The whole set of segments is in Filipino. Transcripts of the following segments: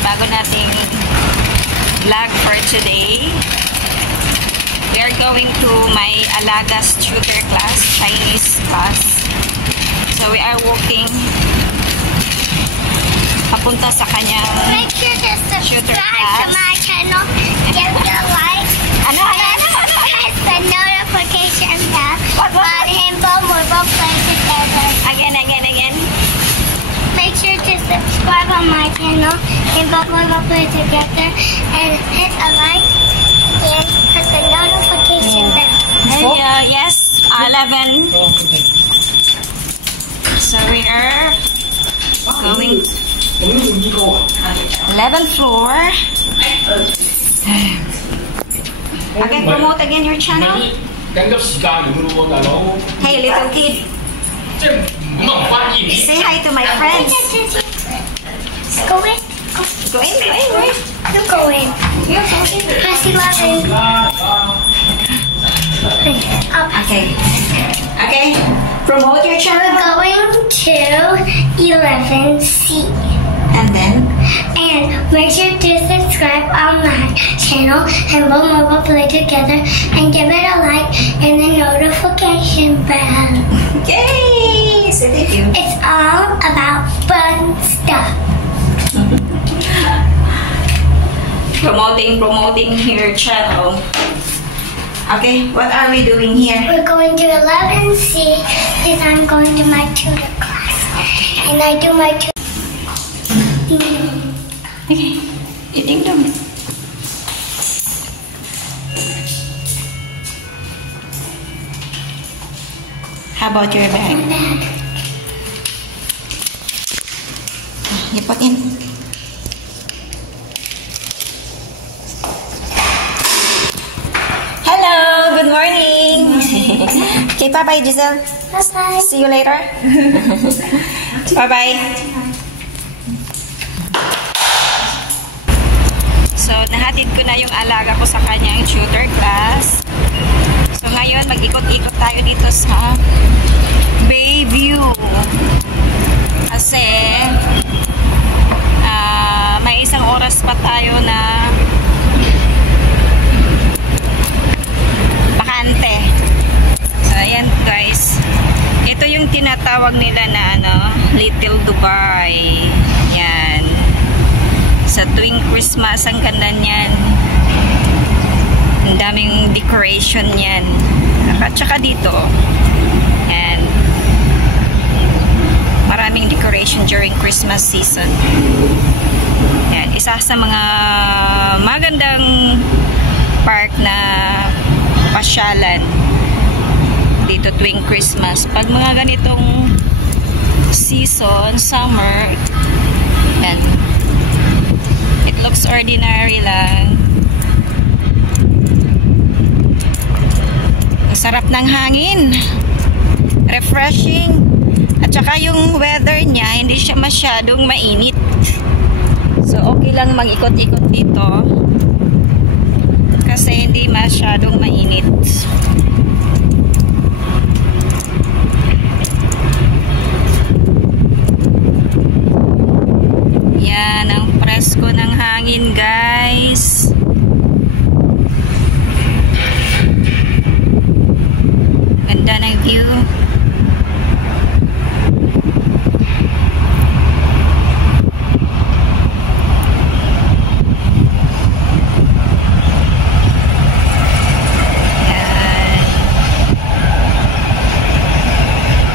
bago nating vlog for today. We are going to my Alaga's tutor class, Chinese class. So we are walking papunta sa kanyang make sure to tutor subscribe class. to my channel, give the like, Ano? press the notification bell, and both will both play together. Again. Make sure to subscribe on my channel, and both will play together, and hit a like, and press the notification bell. And, yes, 11. So we are going 11th floor. Okay, promote again your channel. Hey, little kid. Say hi to my friends. Go in. Go in. You go in. Press 11. Okay. Promote your We're channel. going to 11C. And then, And make sure to subscribe on my channel and both will play together and give it a like and the notification bell. yay! So thank you. It's all about fun stuff. Promoting your channel. Okay, what are we doing here? We're going to 11C because I'm going to my tutor class. And I do my tutor. Okay, eating them. How about your bag? You put in. Hello, good morning. Okay, bye-bye, Giselle. Bye-bye. See you later. Bye-bye. So, nahatid ko na yung alaga ko sa kanyang tutor class. So, ngayon, mag-ikot-ikot tayo dito sa Bayview. Kasi, may isang oras pa tayo na bakante. So, ayan guys. Ito yung tinatawag nila na Little Dubai. Yan. Sa tuwing Christmas, ang ganda niyan. Ang daming decoration niyan. At saka dito, and maraming decoration during Christmas season. Yan, isa sa mga magandang park na pasyalan dito tuwing Christmas. Pag mga ganitong season, summer, yan. It looks ordinary lang. Ang sarap ng hangin. Refreshing. At saka yung weather niya, hindi siya masyadong mainit. So, okay lang mag-ikot-ikot dito. Kasi hindi masyadong mainit. Yan, ang presko ng hangin, guys. Ganda ng view. Yan.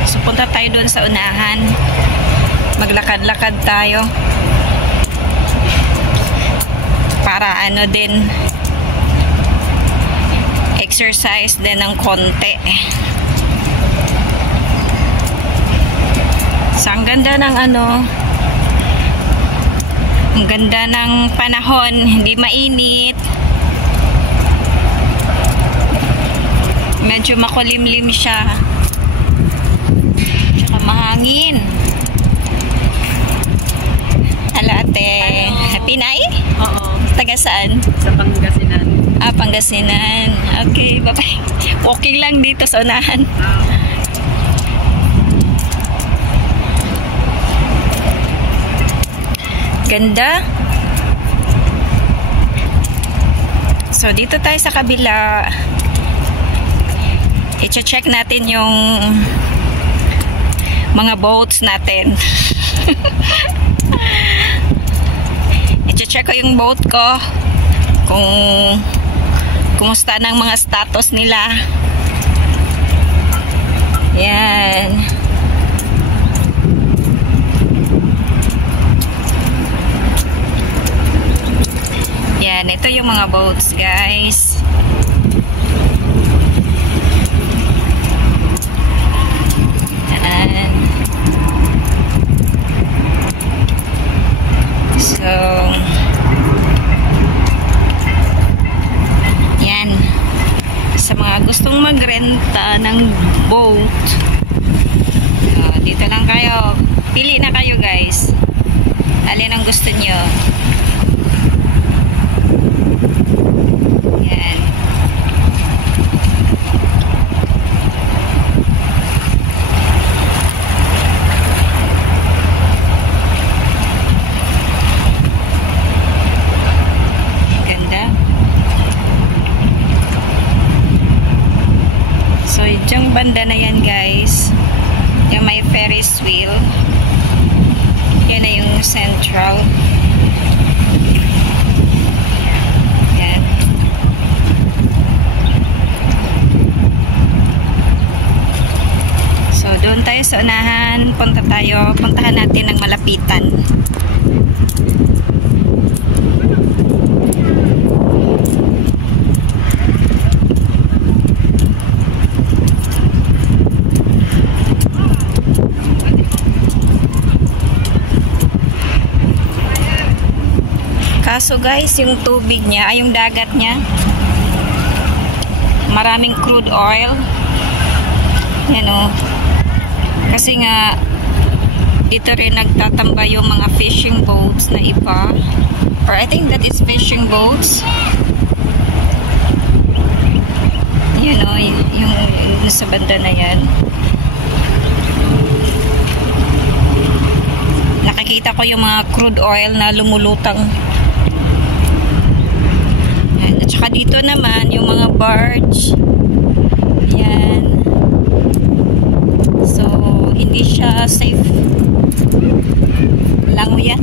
So, punta tayo doon sa unahan. Maglakad-lakad tayo. Para din exercise din ng konti. So, ang ganda ng ang ganda ng panahon, hindi mainit, medyo makulimlim siya, tsaka mahangin. Hello ate. Happy na eh? Oo. Taga saan? Sa Pangasinan. Pangasinan. Okay, bye-bye. Walking lang dito sa unahan. Ganda. So, dito tayo sa kabila. I-check natin yung mga boats natin. I-check ko yung boat ko kung kumusta ng mga status nila. Yan. Yan, ito yung mga boats, guys. Yan. So, yan. Sa mga gustong magrenta ng boat, dito lang kayo. Pili na kayo, guys. Alin ang gusto nyo. Yan. Ganda. So, yung banda na yan, guys. Yung may Ferris wheel. Yan na yung central. Yan. So, doon tayo sa unahan. Puntahan natin ng malapitan. Kaso guys, yung tubig niya, ay yung dagat niya, maraming crude oil. Yan o. Kasi nga, dito rin nagtatambay yung mga fishing boats na iba. Or I think that is fishing boats. Yan o, yung sa banda na yan. Nakikita ko yung mga crude oil na lumulutang. At saka dito naman, yung mga barge. Yan. So, hindi siya safe. Lango yan.